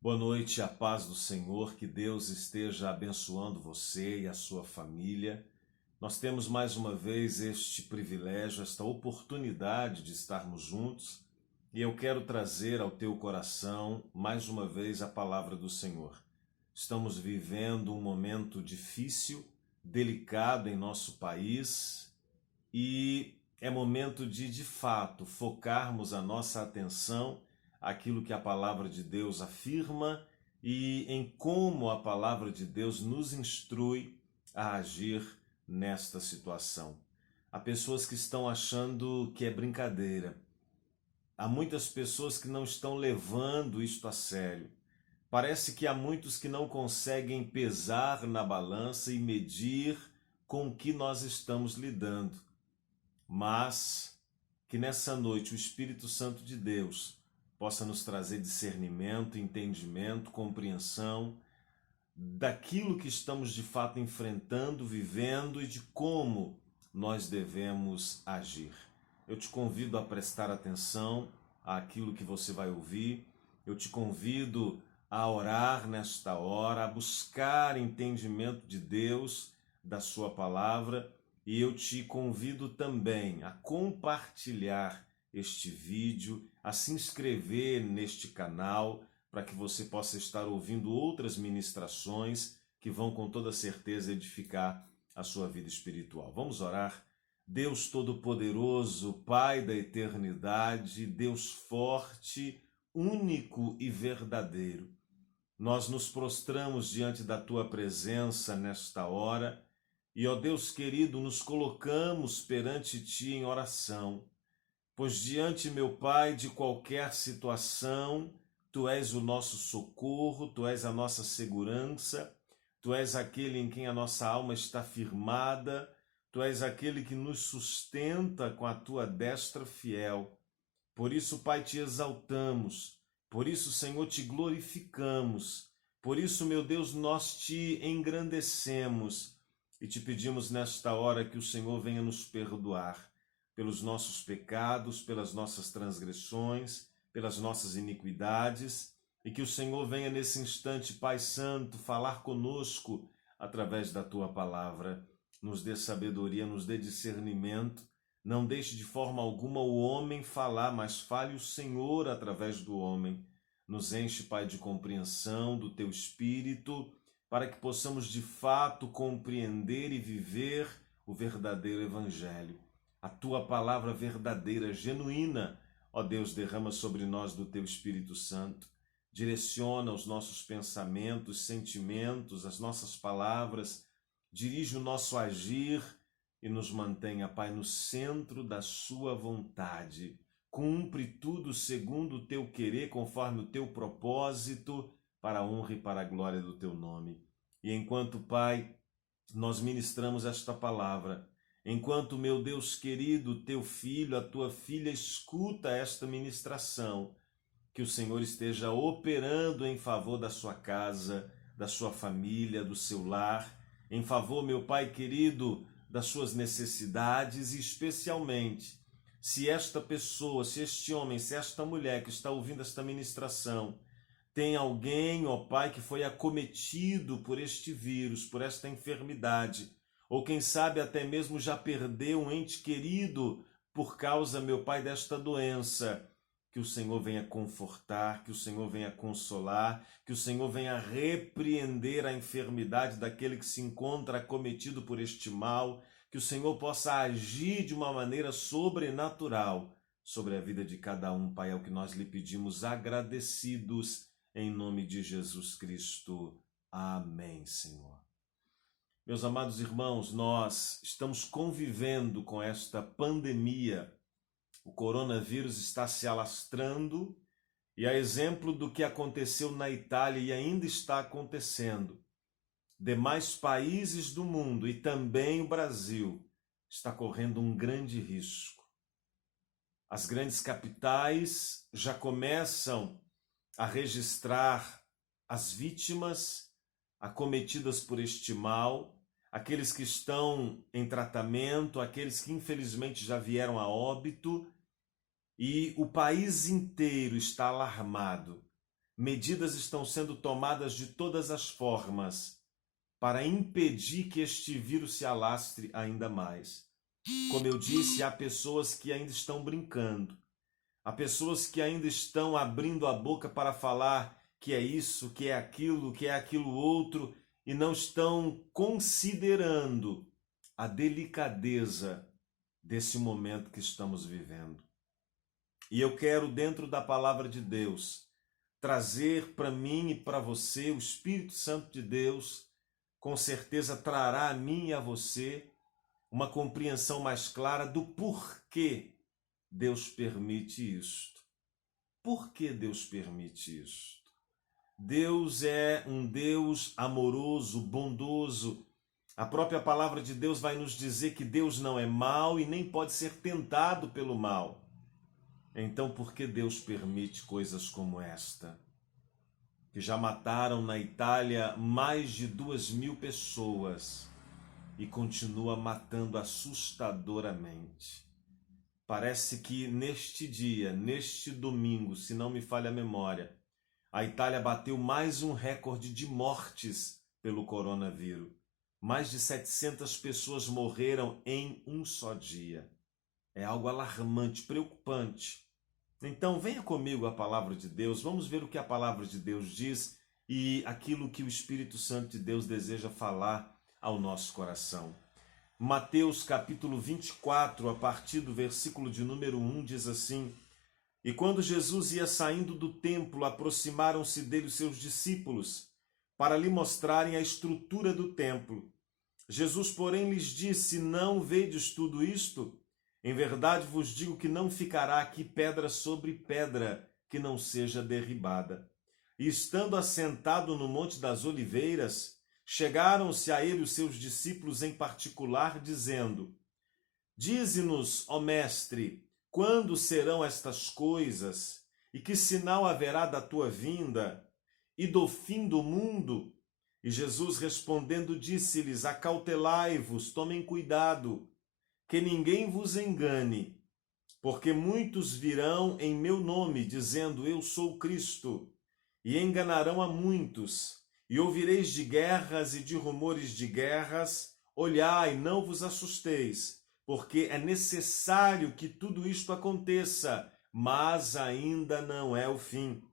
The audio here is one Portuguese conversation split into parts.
Boa noite, a paz do Senhor, que Deus esteja abençoando você e a sua família. Nós temos mais uma vez este privilégio, esta oportunidade de estarmos juntos e eu quero trazer ao teu coração mais uma vez a palavra do Senhor. Estamos vivendo um momento difícil, delicado em nosso país e é momento de fato, focarmos a nossa atenção aquilo que a palavra de Deus afirma e em como a palavra de Deus nos instrui a agir nesta situação. Há pessoas que estão achando que é brincadeira. Há muitas pessoas que não estão levando isto a sério. Parece que há muitos que não conseguem pesar na balança e medir com o que nós estamos lidando. Mas que nessa noite o Espírito Santo de Deus possa nos trazer discernimento, entendimento, compreensão daquilo que estamos de fato enfrentando, vivendo e de como nós devemos agir. Eu te convido a prestar atenção àquilo que você vai ouvir, eu te convido a orar nesta hora, a buscar entendimento de Deus, da sua palavra, e eu te convido também a compartilhar este vídeo, a se inscrever neste canal, para que você possa estar ouvindo outras ministrações que vão com toda certeza edificar a sua vida espiritual. Vamos orar? Deus Todo-Poderoso, Pai da eternidade, Deus forte, único e verdadeiro, nós nos prostramos diante da Tua presença nesta hora e, ó Deus querido, nos colocamos perante Ti em oração, pois diante, meu Pai, de qualquer situação, Tu és o nosso socorro, Tu és a nossa segurança, Tu és aquele em quem a nossa alma está firmada, Tu és aquele que nos sustenta com a Tua destra fiel. Por isso, Pai, Te exaltamos, por isso, Senhor, Te glorificamos, por isso, meu Deus, nós Te engrandecemos e Te pedimos nesta hora que o Senhor venha nos perdoar pelos nossos pecados, pelas nossas transgressões, pelas nossas iniquidades, e que o Senhor venha nesse instante, Pai Santo, falar conosco através da Tua palavra. Nos dê sabedoria, nos dê discernimento, não deixe de forma alguma o homem falar, mas fale o Senhor através do homem. Nos enche, Pai, de compreensão do Teu Espírito, para que possamos de fato compreender e viver o verdadeiro Evangelho. A Tua palavra verdadeira, genuína, ó Deus, derrama sobre nós do Teu Espírito Santo. Direciona os nossos pensamentos, sentimentos, as nossas palavras, dirige o nosso agir e nos mantenha, Pai, no centro da Sua vontade. Cumpre tudo segundo o Teu querer, conforme o Teu propósito, para a honra e para a glória do Teu nome. E enquanto, Pai, nós ministramos esta palavra, enquanto, meu Deus querido, Teu filho, a Tua filha escuta esta ministração, que o Senhor esteja operando em favor da sua casa, da sua família, do seu lar, em favor, meu Pai querido, das suas necessidades e especialmente, se esta pessoa, se este homem, se esta mulher que está ouvindo esta ministração, tem alguém, ó Pai, que foi acometido por este vírus, por esta enfermidade, ou quem sabe até mesmo já perdeu um ente querido por causa, meu Pai, desta doença, que o Senhor venha confortar, que o Senhor venha consolar, que o Senhor venha repreender a enfermidade daquele que se encontra acometido por este mal, que o Senhor possa agir de uma maneira sobrenatural sobre a vida de cada um, Pai, é o que nós lhe pedimos agradecidos em nome de Jesus Cristo. Amém, Senhor. Meus amados irmãos, nós estamos convivendo com esta pandemia. O coronavírus está se alastrando e, a exemplo do que aconteceu na Itália e ainda está acontecendo, demais países do mundo e também o Brasil está correndo um grande risco. As grandes capitais já começam a registrar as vítimas acometidas por este mal, aqueles que estão em tratamento, aqueles que infelizmente já vieram a óbito, e o país inteiro está alarmado. medidas estão sendo tomadas de todas as formas para impedir que este vírus se alastre ainda mais. Como eu disse, há pessoas que ainda estão brincando, há pessoas que ainda estão abrindo a boca para falar que é isso, que é aquilo outro, e não estão considerando a delicadeza desse momento que estamos vivendo. E eu quero, dentro da palavra de Deus, trazer para mim e para você, o Espírito Santo de Deus, com certeza trará a mim e a você uma compreensão mais clara do porquê Deus permite isto. Por que Deus permite isto? Deus é um Deus amoroso, bondoso. A própria palavra de Deus vai nos dizer que Deus não é mau e nem pode ser tentado pelo mal. Então, por que Deus permite coisas como esta? Que já mataram na Itália mais de 2.000 pessoas e continua matando assustadoramente. Parece que neste dia, neste domingo, se não me falha a memória, a Itália bateu mais um recorde de mortes pelo coronavírus. Mais de 700 pessoas morreram em um só dia. É algo alarmante, preocupante. Então, venha comigo à palavra de Deus, vamos ver o que a palavra de Deus diz e aquilo que o Espírito Santo de Deus deseja falar ao nosso coração. Mateus capítulo 24, a partir do versículo de número 1, diz assim: E quando Jesus ia saindo do templo, aproximaram-se dele os seus discípulos, para lhe mostrarem a estrutura do templo. Jesus, porém, lhes disse: Não vedes tudo isto? Em verdade vos digo que não ficará aqui pedra sobre pedra que não seja derribada. E estando assentado no Monte das Oliveiras, chegaram-se a ele os seus discípulos em particular, dizendo: Dize-nos, ó Mestre, quando serão estas coisas? E que sinal haverá da tua vinda e do fim do mundo? E Jesus respondendo disse-lhes: Acautelai-vos, tomem cuidado, que ninguém vos engane, porque muitos virão em meu nome, dizendo: Eu sou Cristo, e enganarão a muitos. E ouvireis de guerras e de rumores de guerras. Olhai, não vos assusteis, porque é necessário que tudo isto aconteça, mas ainda não é o fim.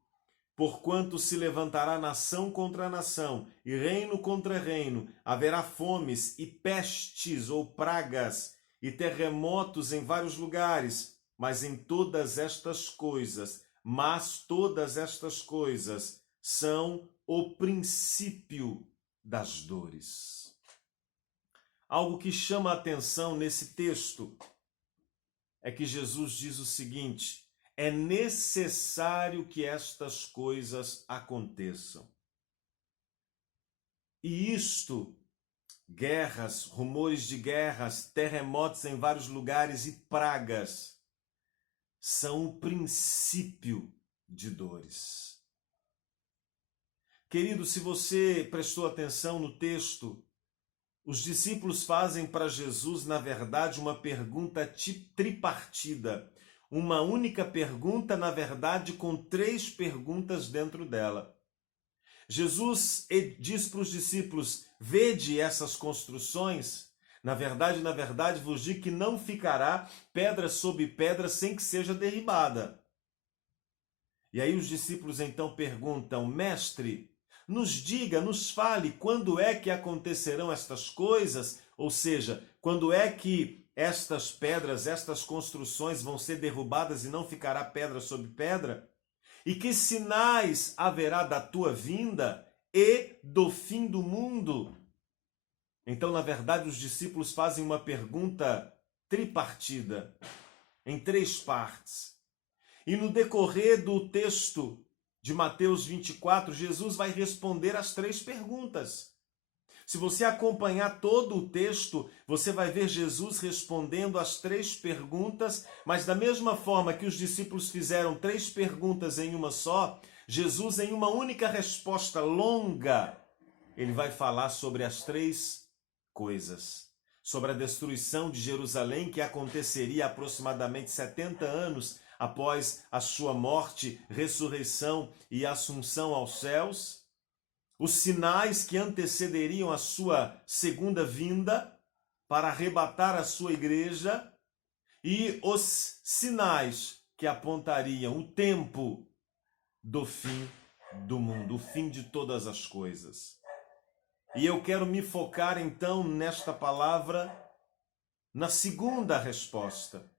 Porquanto se levantará nação contra nação, e reino contra reino, haverá fomes e pestes ou pragas, e terremotos em vários lugares, mas todas estas coisas são o princípio das dores. Algo que chama a atenção nesse texto é que Jesus diz o seguinte: é necessário que estas coisas aconteçam. E isto, guerras, rumores de guerras, terremotos em vários lugares e pragas, são o princípio de dores. Querido, se você prestou atenção no texto, os discípulos fazem para Jesus, na verdade, uma pergunta tripartida. Uma única pergunta, na verdade, com 3 perguntas dentro dela. Jesus diz para os discípulos: vede essas construções? Na verdade, vos digo que não ficará pedra sobre pedra sem que seja derribada. E aí os discípulos então perguntam: Mestre, nos diga, nos fale, quando é que acontecerão estas coisas? Ou seja, quando é que estas pedras, estas construções vão ser derrubadas e não ficará pedra sobre pedra? E que sinais haverá da tua vinda e do fim do mundo? Então, na verdade, os discípulos fazem uma pergunta tripartida, em 3 partes. E no decorrer do texto de Mateus 24, Jesus vai responder as 3 perguntas. Se você acompanhar todo o texto, você vai ver Jesus respondendo as 3 perguntas, mas da mesma forma que os discípulos fizeram 3 perguntas em uma só, Jesus, em uma única resposta longa, ele vai falar sobre as 3 coisas. Sobre a destruição de Jerusalém, que aconteceria há aproximadamente 70 anos após a sua morte, ressurreição e assunção aos céus, os sinais que antecederiam a sua segunda vinda para arrebatar a sua igreja e os sinais que apontariam o tempo do fim do mundo, o fim de todas as coisas. E eu quero me focar então nesta palavra, na segunda resposta.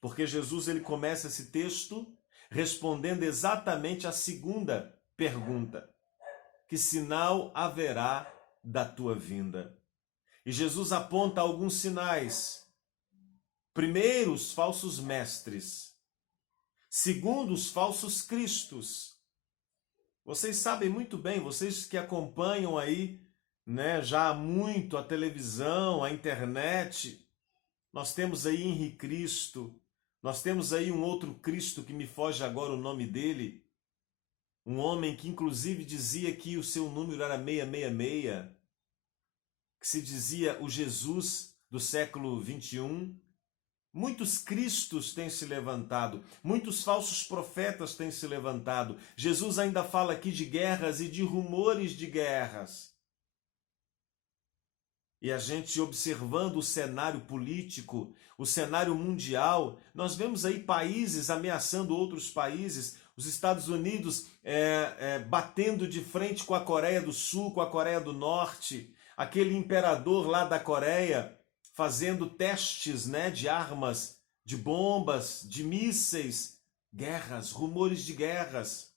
Porque Jesus ele começa esse texto respondendo exatamente a segunda pergunta: que sinal haverá da tua vinda? E Jesus aponta alguns sinais. Primeiro, os falsos mestres. Segundo, os falsos cristos. Vocês sabem muito bem, vocês que acompanham aí, né, já há muito a televisão, a internet, nós temos aí Henri Cristo, nós temos aí um outro Cristo que me foge agora o nome dele, um homem que inclusive dizia que o seu número era 666, que se dizia o Jesus do século 21. Muitos cristos têm se levantado, muitos falsos profetas têm se levantado. Jesus ainda fala aqui de guerras e de rumores de guerras. E a gente observando o cenário político, o cenário mundial, nós vemos aí países ameaçando outros países, os Estados Unidos batendo de frente com a Coreia do Sul, com a Coreia do Norte, aquele imperador lá da Coreia fazendo testes, né, de armas, de bombas, de mísseis, guerras, rumores de guerras,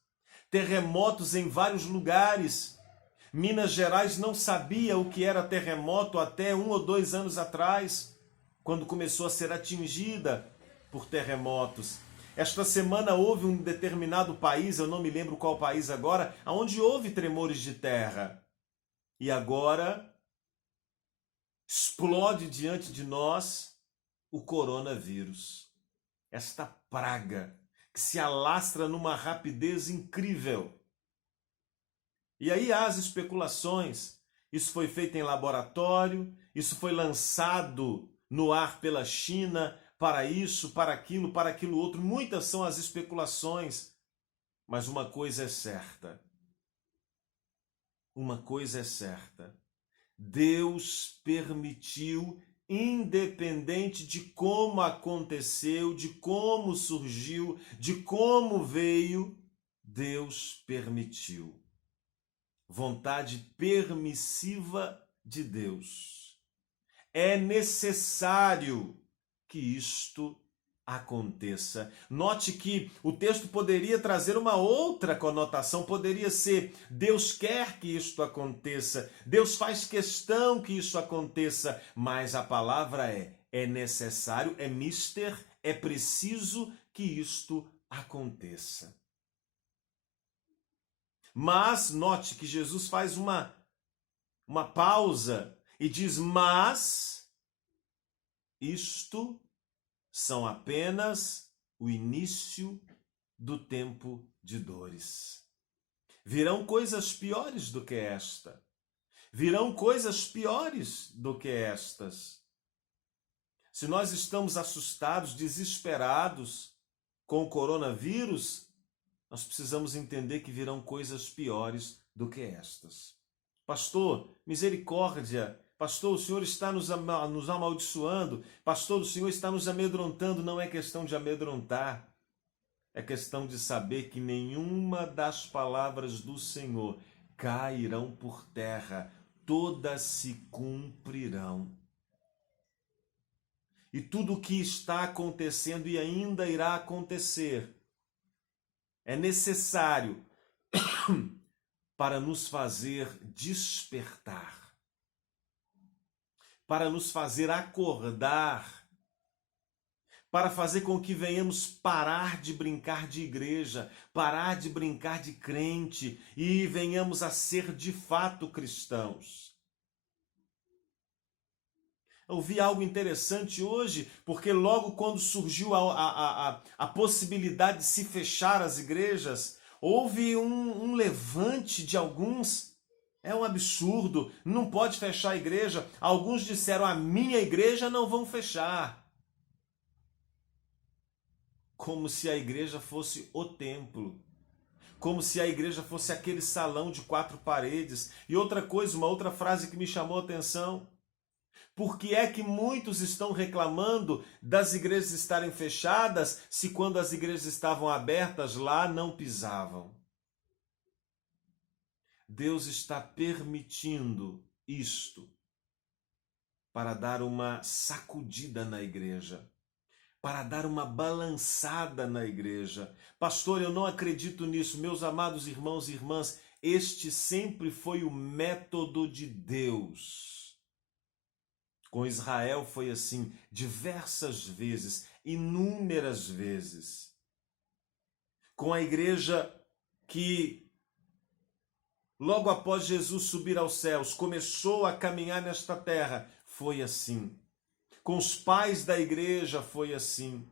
terremotos em vários lugares. Minas Gerais não sabia o que era terremoto até 1 ou 2 anos atrás, quando começou a ser atingida por terremotos. Esta semana houve um determinado país, eu não me lembro qual país agora, onde houve tremores de terra. E agora explode diante de nós o coronavírus. Esta praga que se alastra numa rapidez incrível. E aí há as especulações. Isso foi feito em laboratório, isso foi lançado no ar pela China, para isso, para aquilo outro. Muitas são as especulações. Mas uma coisa é certa. Uma coisa é certa. Deus permitiu, independente de como aconteceu, de como surgiu, de como veio, Deus permitiu. Vontade permissiva de Deus. É necessário que isto aconteça. Note que o texto poderia trazer uma outra conotação, poderia ser: Deus quer que isto aconteça, Deus faz questão que isso aconteça, mas a palavra é necessário, é mister, é preciso que isto aconteça. Mas note que Jesus faz uma pausa e diz: mas isto são apenas o início do tempo de dores. Virão coisas piores do que esta. Virão coisas piores do que estas. Se nós estamos assustados, desesperados com o coronavírus, nós precisamos entender que virão coisas piores do que estas. Pastor, misericórdia. Pastor, o Senhor está nos amaldiçoando. Pastor, o Senhor está nos amedrontando. Não é questão de amedrontar. É questão de saber que nenhuma das palavras do Senhor cairão por terra. Todas se cumprirão. E tudo o que está acontecendo e ainda irá acontecer é necessário para nos fazer despertar, para nos fazer acordar, para fazer com que venhamos parar de brincar de igreja, parar de brincar de crente e venhamos a ser de fato cristãos. Eu vi algo interessante hoje, porque logo quando surgiu a possibilidade de se fechar as igrejas, houve um levante de alguns. É um absurdo, não pode fechar a igreja. Alguns disseram: a minha igreja não vão fechar. como se a igreja fosse o templo, como se a igreja fosse aquele salão de 4 paredes. E outra coisa, uma outra frase que me chamou a atenção: por que é que muitos estão reclamando das igrejas estarem fechadas, se quando as igrejas estavam abertas lá não pisavam? Deus está permitindo isto para dar uma sacudida na igreja, para dar uma balançada na igreja. Pastor, eu não acredito nisso. Meus amados irmãos e irmãs, este sempre foi o método de Deus. Com Israel foi assim, diversas vezes, inúmeras vezes. Com a igreja que, logo após Jesus subir aos céus, começou a caminhar nesta terra, foi assim. Com os pais da igreja foi assim.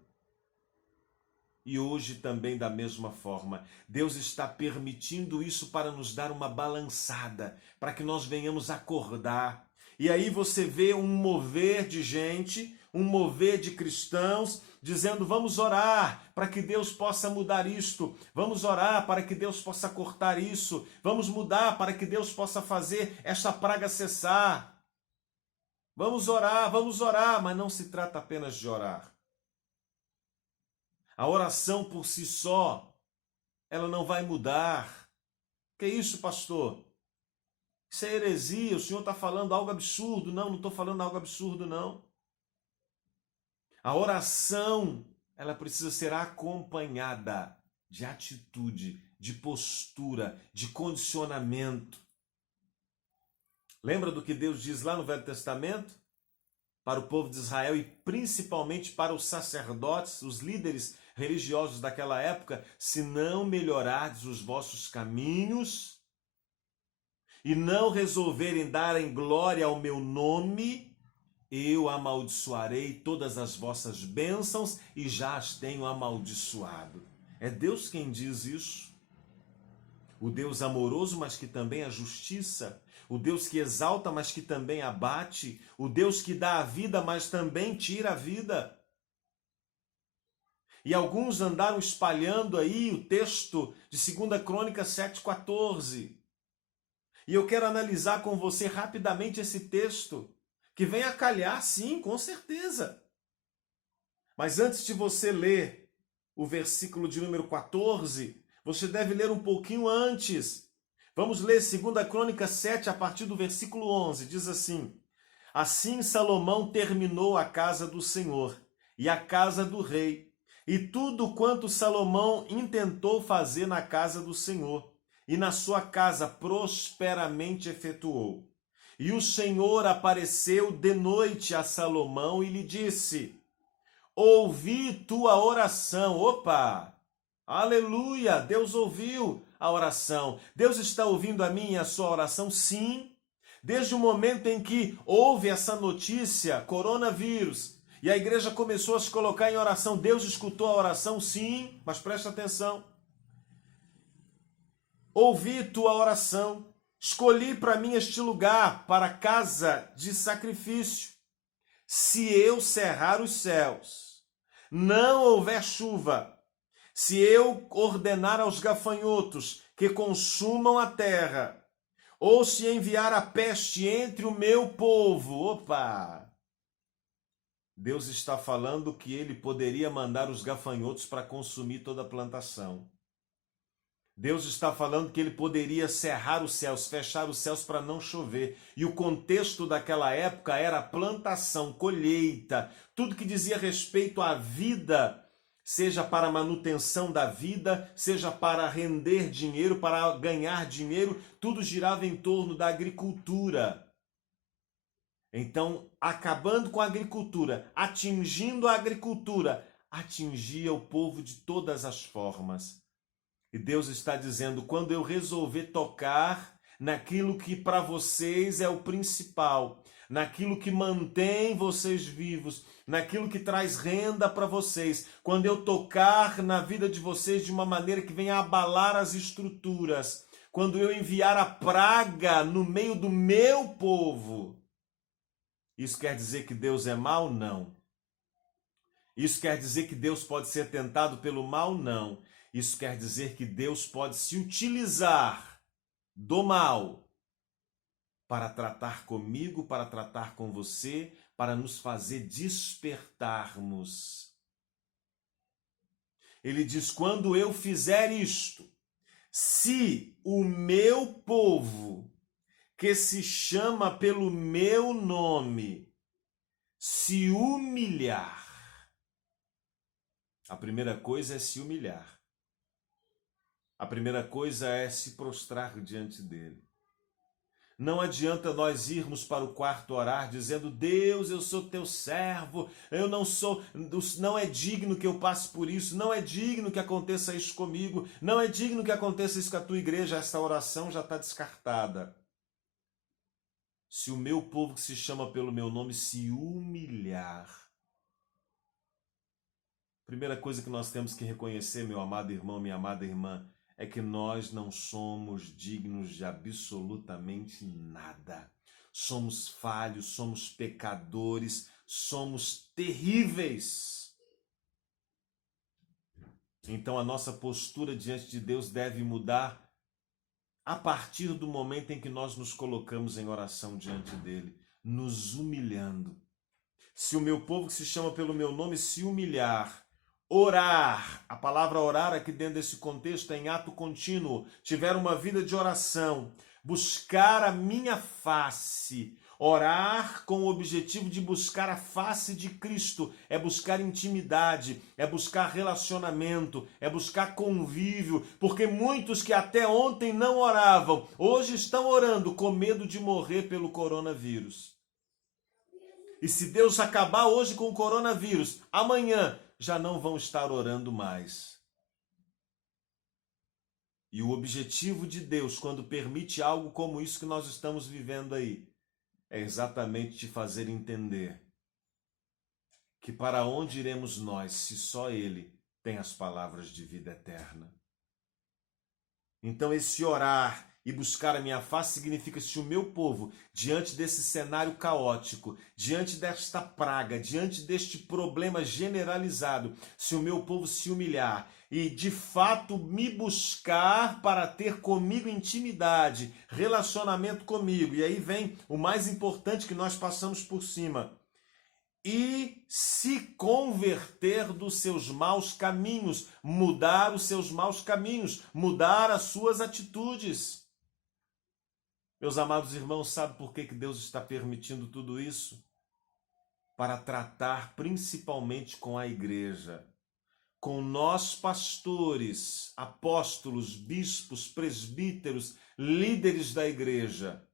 E hoje também da mesma forma. Deus está permitindo isso para nos dar uma balançada, para que nós venhamos acordar. E aí você vê um mover de gente, um mover de cristãos, dizendo: vamos orar para que Deus possa mudar isto, vamos orar para que Deus possa cortar isso, vamos mudar para que Deus possa fazer esta praga cessar. Vamos orar, mas não se trata apenas de orar. A oração por si só, ela não vai mudar. Que isso, pastor? Isso é heresia, o senhor está falando algo absurdo. Não, não estou falando algo absurdo, não. A oração, ela precisa ser acompanhada de atitude, de postura, de condicionamento. Lembra do que Deus diz lá no Velho Testamento? Para o povo de Israel e principalmente para os sacerdotes, os líderes religiosos daquela época: se não melhorardes os vossos caminhos e não resolverem darem glória ao meu nome, eu amaldiçoarei todas as vossas bênçãos e já as tenho amaldiçoado. É Deus quem diz isso. O Deus amoroso, mas que também é justiça. O Deus que exalta, mas que também abate. O Deus que dá a vida, mas também tira a vida. E alguns andaram espalhando aí o texto de 2 Crônicas 7,14. E eu quero analisar com você rapidamente esse texto, que vem a calhar, sim, com certeza. Mas antes de você ler o versículo de número 14, você deve ler um pouquinho antes. Vamos ler 2 Crônicas 7, a partir do versículo 11. Diz assim: assim Salomão terminou a casa do Senhor e a casa do rei, e tudo quanto Salomão intentou fazer na casa do Senhor, e na sua casa prosperamente efetuou. E o Senhor apareceu de noite a Salomão e lhe disse: ouvi tua oração. Opa! Aleluia! Deus ouviu a oração. Deus está ouvindo a minha e a sua oração? Sim. Desde o momento em que houve essa notícia, coronavírus, e a igreja começou a se colocar em oração, Deus escutou a oração? Sim. Mas presta atenção. Ouvi tua oração. Escolhi para mim este lugar, para casa de sacrifício. Se eu cerrar os céus, não houver chuva, se eu ordenar aos gafanhotos que consumam a terra, ou se enviar a peste entre o meu povo. Opa! Deus está falando que ele poderia mandar os gafanhotos para consumir toda a plantação. Deus está falando que ele poderia cerrar os céus, fechar os céus para não chover. E o contexto daquela época era plantação, colheita, tudo que dizia respeito à vida, seja para a manutenção da vida, seja para render dinheiro, para ganhar dinheiro, tudo girava em torno da agricultura. Então, acabando com a agricultura, atingindo a agricultura, atingia o povo de todas as formas. E Deus está dizendo: quando eu resolver tocar naquilo que para vocês é o principal, naquilo que mantém vocês vivos, naquilo que traz renda para vocês, quando eu tocar na vida de vocês de uma maneira que venha abalar as estruturas, quando eu enviar a praga no meio do meu povo, isso quer dizer que Deus é mau? Não. Isso quer dizer que Deus pode ser tentado pelo mal? Não. Isso quer dizer que Deus pode se utilizar do mal para tratar comigo, para tratar com você, para nos fazer despertarmos. Ele diz: quando eu fizer isto, se o meu povo, que se chama pelo meu nome, se humilhar. A primeira coisa é se humilhar. A primeira coisa é se prostrar diante dele. Não adianta nós irmos para o quarto orar dizendo: Deus, eu sou teu servo, eu não é digno que eu passe por isso, não é digno que aconteça isso comigo, não é digno que aconteça isso com a tua igreja. Essa oração já está descartada. Se o meu povo que se chama pelo meu nome se humilhar, primeira coisa que nós temos que reconhecer, meu amado irmão, minha amada irmã, é que nós não somos dignos de absolutamente nada. Somos falhos, somos pecadores, somos terríveis. Então a nossa postura diante de Deus deve mudar a partir do momento em que nós nos colocamos em oração diante dele, nos humilhando. Se o meu povo que se chama pelo meu nome se humilhar, orar, a palavra orar aqui dentro desse contexto é em ato contínuo, tiver uma vida de oração, buscar a minha face, orar com o objetivo de buscar a face de Cristo, é buscar intimidade, é buscar relacionamento, é buscar convívio, porque muitos que até ontem não oravam, hoje estão orando com medo de morrer pelo coronavírus. E se Deus acabar hoje com o coronavírus, amanhã já não vão estar orando mais. E o objetivo de Deus, quando permite algo como isso que nós estamos vivendo aí, é exatamente te fazer entender que para onde iremos nós, se só Ele tem as palavras de vida eterna. Então esse orar e buscar a minha face significa: se o meu povo, diante desse cenário caótico, diante desta praga, diante deste problema generalizado, se o meu povo se humilhar e de fato me buscar para ter comigo intimidade, relacionamento comigo, e aí vem o mais importante que nós passamos por cima, e se converter dos seus maus caminhos, mudar os seus maus caminhos, mudar as suas atitudes. Meus amados irmãos, sabe por que Deus está permitindo tudo isso? Para tratar principalmente com a igreja, com nós pastores, apóstolos, bispos, presbíteros, líderes da igreja.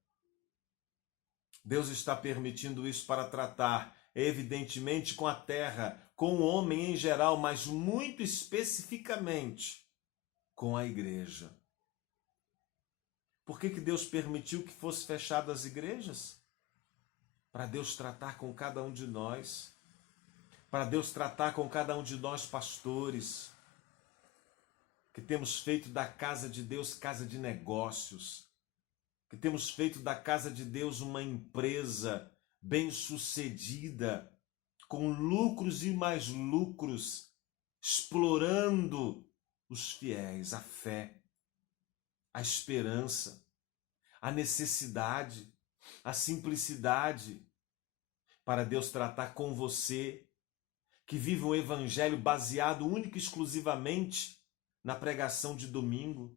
Deus está permitindo isso para tratar, evidentemente, com a terra, com o homem em geral, mas muito especificamente com a igreja. Por que Deus permitiu que fossem fechadas as igrejas? Para Deus tratar com cada um de nós. Para Deus tratar com cada um de nós pastores, que temos feito da casa de Deus casa de negócios, que temos feito da casa de Deus uma empresa bem-sucedida, com lucros e mais lucros, explorando os fiéis, a fé, a esperança, a necessidade, a simplicidade, para Deus tratar com você, que vive um evangelho baseado única e exclusivamente na pregação de domingo,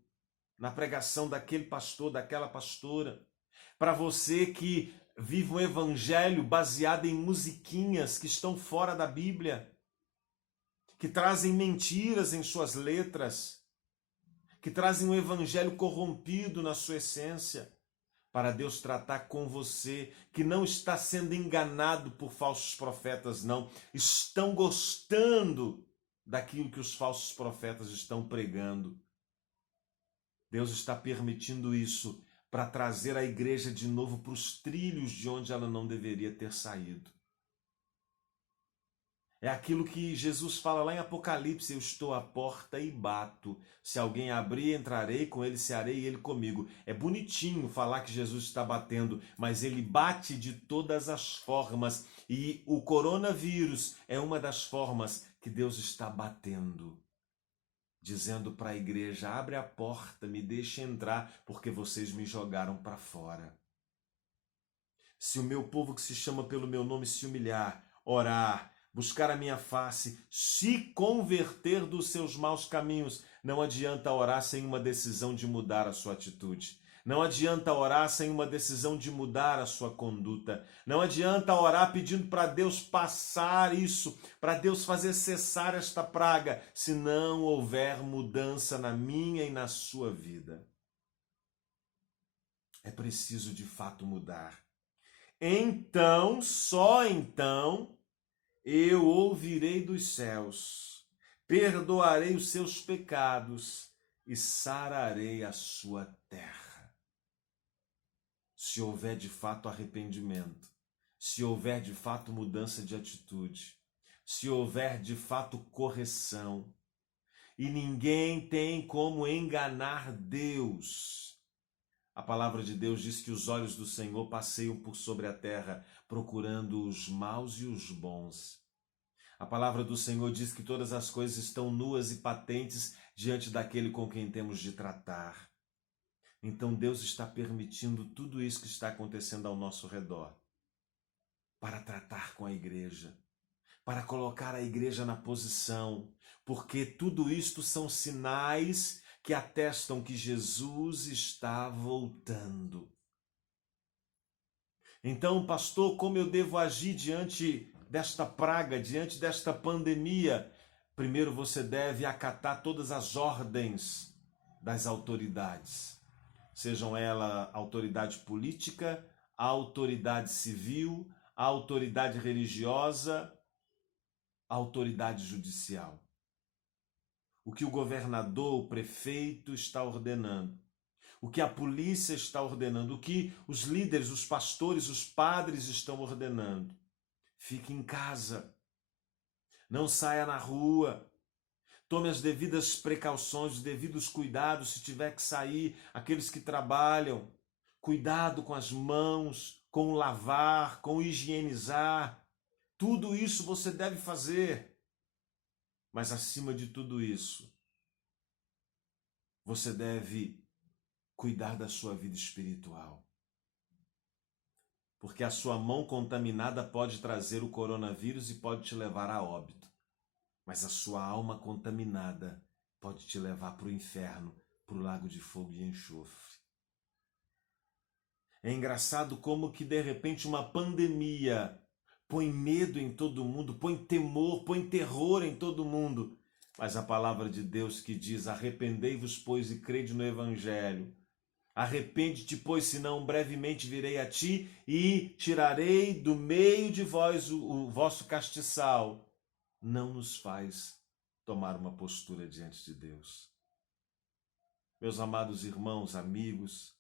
na pregação daquele pastor, daquela pastora. Para você que vive um evangelho baseado em musiquinhas que estão fora da Bíblia, que trazem mentiras em suas letras, que trazem um evangelho corrompido na sua essência, para Deus tratar com você, que não está sendo enganado por falsos profetas, não. Estão gostando daquilo que os falsos profetas estão pregando. Deus está permitindo isso para trazer a igreja de novo para os trilhos de onde ela não deveria ter saído. É aquilo que Jesus fala lá em Apocalipse: eu estou à porta e bato. Se alguém abrir, entrarei, com ele cearei e ele comigo. É bonitinho falar que Jesus está batendo, mas ele bate de todas as formas. E o coronavírus é uma das formas que Deus está batendo, dizendo para a igreja: abre a porta, me deixe entrar, porque vocês me jogaram para fora. Se o meu povo que se chama pelo meu nome se humilhar, orar, buscar a minha face, se converter dos seus maus caminhos, não adianta orar sem uma decisão de mudar a sua atitude. Não adianta orar sem uma decisão de mudar a sua conduta. Não adianta orar pedindo para Deus passar isso, para Deus fazer cessar esta praga, se não houver mudança na minha e na sua vida. É preciso de fato mudar. Então, só então, eu ouvirei dos céus, perdoarei os seus pecados e sararei a sua terra. Se houver de fato arrependimento, se houver de fato mudança de atitude, se houver de fato correção, e ninguém tem como enganar Deus. A palavra de Deus diz que os olhos do Senhor passeiam por sobre a terra, procurando os maus e os bons. A palavra do Senhor diz que todas as coisas estão nuas e patentes diante daquele com quem temos de tratar. Então Deus está permitindo tudo isso que está acontecendo ao nosso redor para tratar com a igreja, para colocar a igreja na posição, porque tudo isto são sinais que atestam que Jesus está voltando. Então, pastor, como eu devo agir diante desta praga, diante desta pandemia? Primeiro você deve acatar todas as ordens das autoridades, sejam elas autoridade política, a autoridade civil, a autoridade religiosa, a autoridade judicial. O que o governador, o prefeito está ordenando, o que a polícia está ordenando, o que os líderes, os pastores, os padres estão ordenando. Fique em casa, não saia na rua, tome as devidas precauções, os devidos cuidados se tiver que sair. Aqueles que trabalham, cuidado com as mãos, com o lavar, com o higienizar. Tudo isso você deve fazer. Mas acima de tudo isso, você deve cuidar da sua vida espiritual. Porque a sua mão contaminada pode trazer o coronavírus e pode te levar a óbito. Mas a sua alma contaminada pode te levar para o inferno, para o lago de fogo e enxofre. É engraçado como que de repente uma pandemia põe medo em todo mundo, põe temor, põe terror em todo mundo. Mas a palavra de Deus que diz: arrependei-vos, pois, e crede no Evangelho. Arrepende-te, pois, senão brevemente virei a ti e tirarei do meio de vós o vosso castiçal. Não nos faz tomar uma postura diante de Deus. Meus amados irmãos, amigos,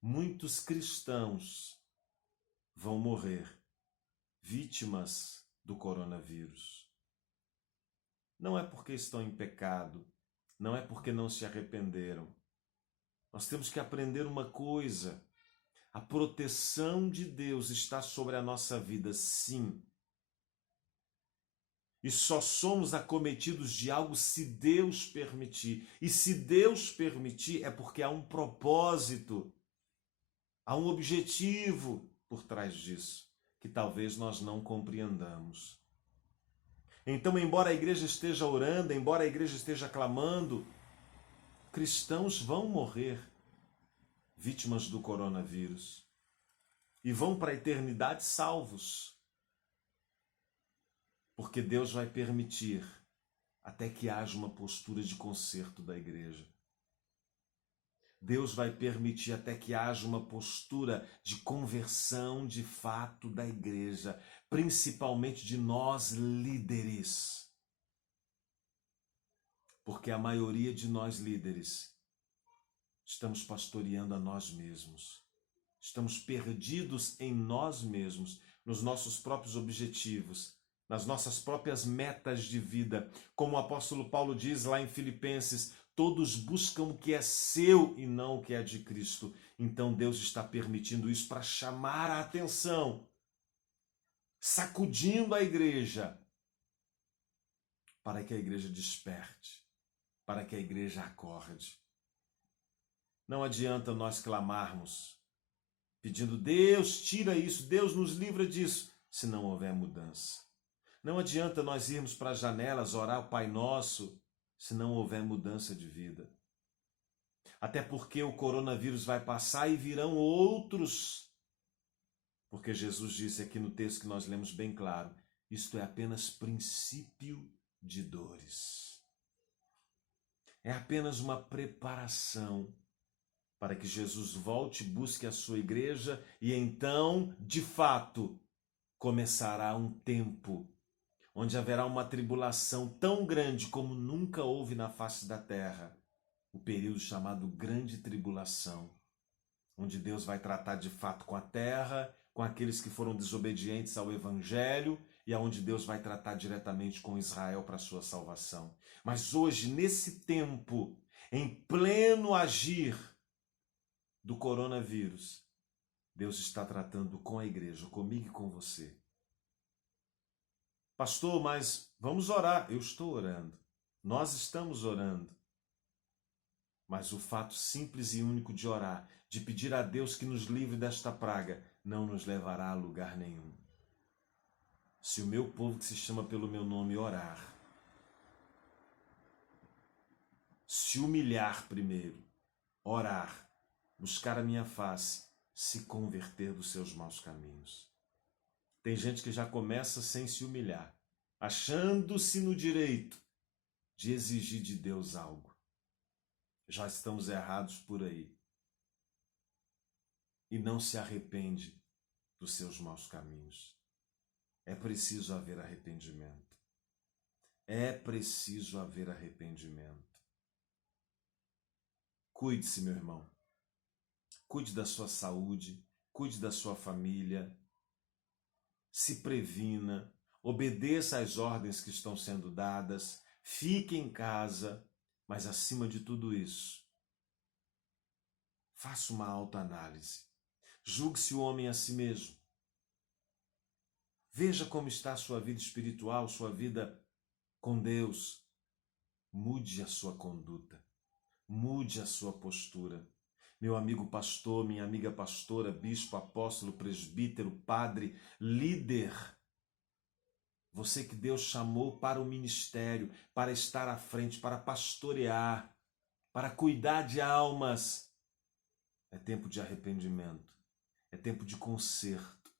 muitos cristãos vão morrer vítimas do coronavírus. Não é porque estão em pecado, não é porque não se arrependeram. Nós temos que aprender uma coisa: a proteção de Deus está sobre a nossa vida, sim. E só somos acometidos de algo se Deus permitir. E se Deus permitir, é porque há um propósito, há um objetivo por trás disso, que talvez nós não compreendamos. Então, embora a igreja esteja orando, embora a igreja esteja clamando, cristãos vão morrer vítimas do coronavírus e vão para a eternidade salvos. Porque Deus vai permitir até que haja uma postura de conserto da igreja. Deus vai permitir até que haja uma postura de conversão de fato da igreja, principalmente de nós líderes. Porque a maioria de nós líderes estamos pastoreando a nós mesmos. Estamos perdidos em nós mesmos, nos nossos próprios objetivos, nas nossas próprias metas de vida. Como o apóstolo Paulo diz lá em Filipenses, todos buscam o que é seu e não o que é de Cristo. Então Deus está permitindo isso para chamar a atenção, sacudindo a igreja, para que a igreja desperte, para que a igreja acorde. Não adianta nós clamarmos, pedindo, Deus, tira isso, Deus nos livra disso, se não houver mudança. Não adianta nós irmos para as janelas, orar o Pai Nosso, se não houver mudança de vida. Até porque o coronavírus vai passar e virão outros. Porque Jesus disse aqui no texto que nós lemos bem claro, isto é apenas princípio de dores. É apenas uma preparação para que Jesus volte, busque a sua igreja e então, de fato, começará um tempo onde haverá uma tribulação tão grande como nunca houve na face da terra, o período chamado Grande Tribulação, onde Deus vai tratar de fato com a terra, com aqueles que foram desobedientes ao Evangelho e aonde Deus vai tratar diretamente com Israel para a sua salvação. Mas hoje, nesse tempo, em pleno agir do coronavírus, Deus está tratando com a igreja, comigo e com você. Pastor, mas vamos orar. Eu estou orando. Nós estamos orando. Mas o fato simples e único de orar, de pedir a Deus que nos livre desta praga, não nos levará a lugar nenhum. Se o meu povo que se chama pelo meu nome orar, se humilhar primeiro, orar, buscar a minha face, se converter dos seus maus caminhos. Tem gente que já começa sem se humilhar, achando-se no direito de exigir de Deus algo. Já estamos errados por aí. E não se arrepende dos seus maus caminhos. É preciso haver arrependimento. É preciso haver arrependimento. Cuide-se, meu irmão. Cuide da sua saúde, cuide da sua família. Se previna, obedeça às ordens que estão sendo dadas, fique em casa, mas acima de tudo isso, faça uma autoanálise. Julgue-se o homem a si mesmo. Veja como está a sua vida espiritual, sua vida com Deus. Mude a sua conduta, mude a sua postura. Meu amigo pastor, minha amiga pastora, bispo, apóstolo, presbítero, padre, líder, você que Deus chamou para o ministério, para estar à frente, para pastorear, para cuidar de almas, é tempo de arrependimento, é tempo de conserto,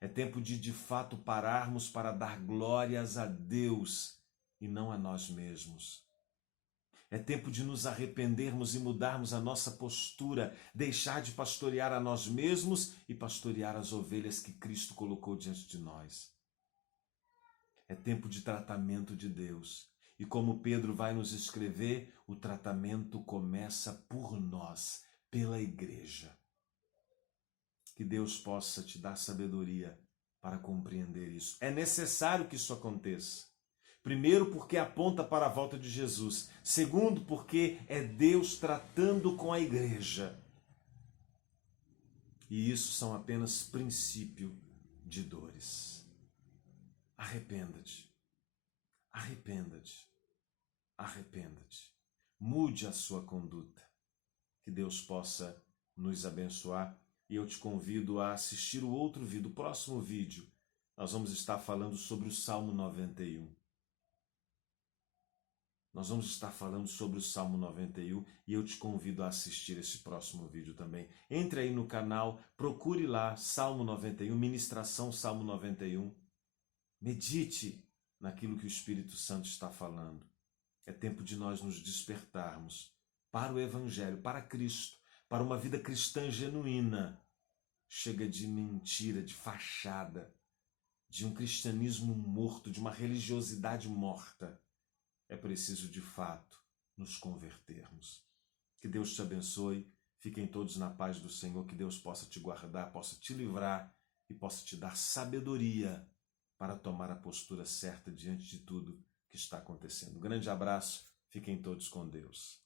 é tempo de fato pararmos para dar glórias a Deus e não a nós mesmos. É tempo de nos arrependermos e mudarmos a nossa postura, deixar de pastorear a nós mesmos e pastorear as ovelhas que Cristo colocou diante de nós. É tempo de tratamento de Deus. E como Pedro vai nos escrever, o tratamento começa por nós, pela igreja. Que Deus possa te dar sabedoria para compreender isso. É necessário que isso aconteça. Primeiro, porque aponta para a volta de Jesus. Segundo, porque é Deus tratando com a igreja. E isso são apenas princípio de dores. Arrependa-te. Arrependa-te. Arrependa-te. Mude a sua conduta. Que Deus possa nos abençoar. E eu te convido a assistir o outro vídeo, o próximo vídeo. Nós vamos estar falando sobre o Salmo 91. Nós vamos estar falando sobre o Salmo 91 e eu te convido a assistir esse próximo vídeo também. Entre aí no canal, procure lá Salmo 91, ministração Salmo 91. Medite naquilo que o Espírito Santo está falando. É tempo de nós nos despertarmos para o Evangelho, para Cristo, para uma vida cristã genuína. Chega de mentira, de fachada, de um cristianismo morto, de uma religiosidade morta. É preciso, de fato, nos convertermos. Que Deus te abençoe. Fiquem todos na paz do Senhor. Que Deus possa te guardar, possa te livrar e possa te dar sabedoria para tomar a postura certa diante de tudo que está acontecendo. Um grande abraço, fiquem todos com Deus.